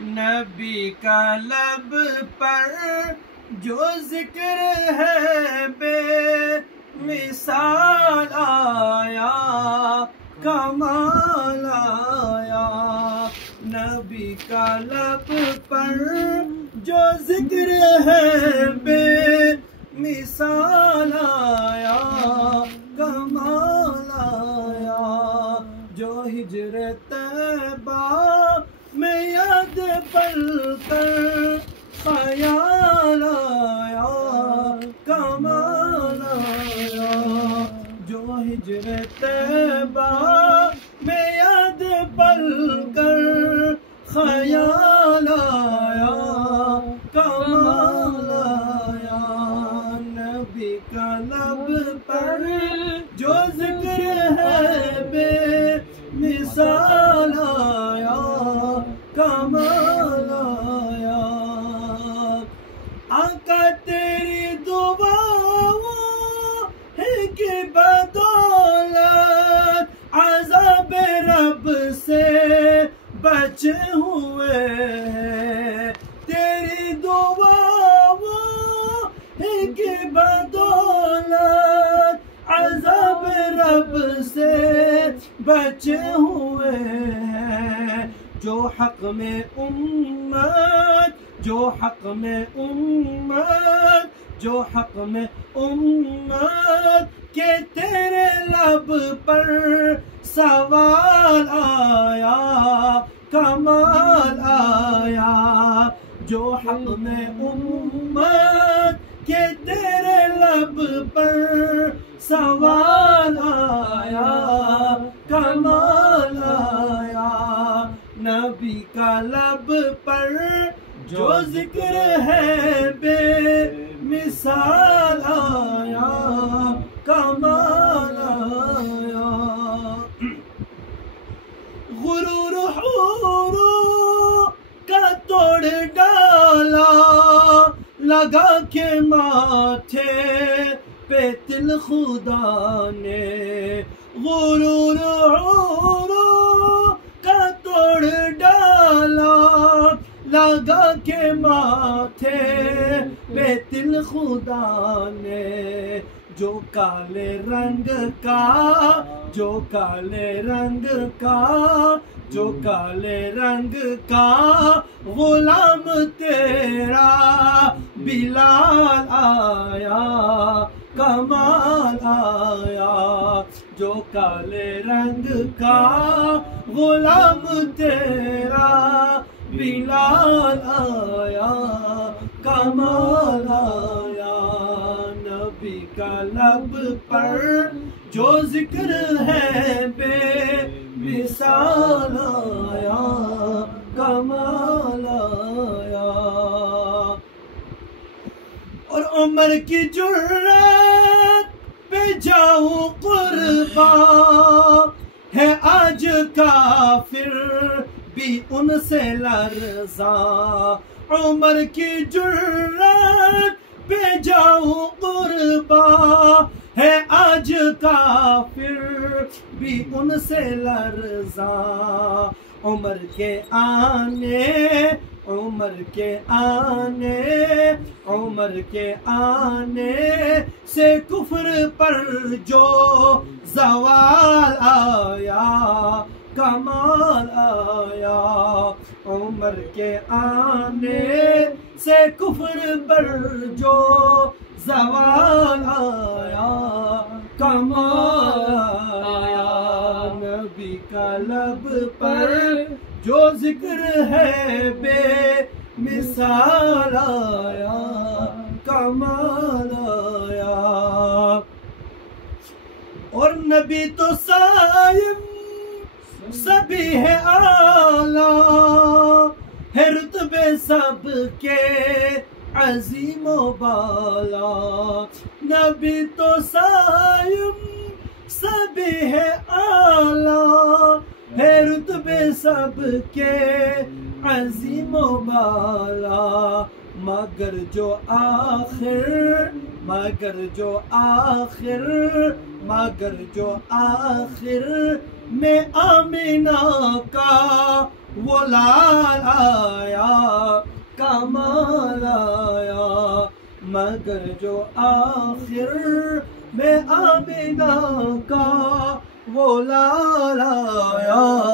नबी का लब पर जो जिक्र है बेमिसाल आया, कमाल आया। नबी का लब पर जो जिक्र है बेमिसाल आया, कमाल आया। जो हिजर तैबा में याद पल कर ख्याल आया, कमाल आया। जो हिजर तैबा में याद पल कर ख्याल आया, कमाल आया। नबी का लब पर जो जिक्र है बेमिसाल आया, कमाल आया। आका तेरी दुआओं की बदौलत अज़ाब रब से बचे हुए हैं। तेरी दुआओं की बदौलत अज़ाब रब से बचे हुए हैं। जो हक में उम्मत, जो हक में उम्मत, जो हक में उम्मत के तेरे लब पर सवाल आया, कमाल आया। जो हक में उम्मत के तेरे लब पर सवाल आया, कमाल आया। नबी का लब पर जो जिक्र है बेमिसाल आया, कमाल आया। गुरूर हुरूर का तोड़ डाला, लगा के माथे पे तिल खुदा ने। गुरूर हुरूर का तोड़ डाला, लगा के माथे पे तिल खुदा ने। जो काले रंग का, जो काले रंग का, जो काले रंग का गुलाम तेरा बिलाल आया, कमाल आया। जो काले रंग का गुलाम तेरा बिलाल आया, कमाल आया। नबी का लब पर जो जिक्र है बेमिसाल आया, कमाल आया। और उम्र की जुर्रत पे जाऊं कुर्बा, है आज काफिर भी उनसे लरज़ा। उम्र की जुर्रत पे जाऊं कुर्बा, है आज काफिर भी उनसे लरज़ा। उम्र के आने, उम्र के आने, उम्र के आने से कुफ्र पर जो ज़वाल आया, कमाल आया। उम्र के आने से कुफ्र पर जो ज़वाल आया, कमाल आया। नबी का लब पर जो जिक्र है बेमिसाल आया, कमाल आया। और नबी तो सायम सभी है आला, है रुतबे सबके अजीमो बाला। नबी तो सायम सभी है आला, है रुतबे सबके अजीमो बाला। मगर जो आखिर, मगर जो आखिर, मगर जो आखिर में आमिना का वो लाल आया कमाल आया, मगर जो आखिर में आमिना का वो लाल आया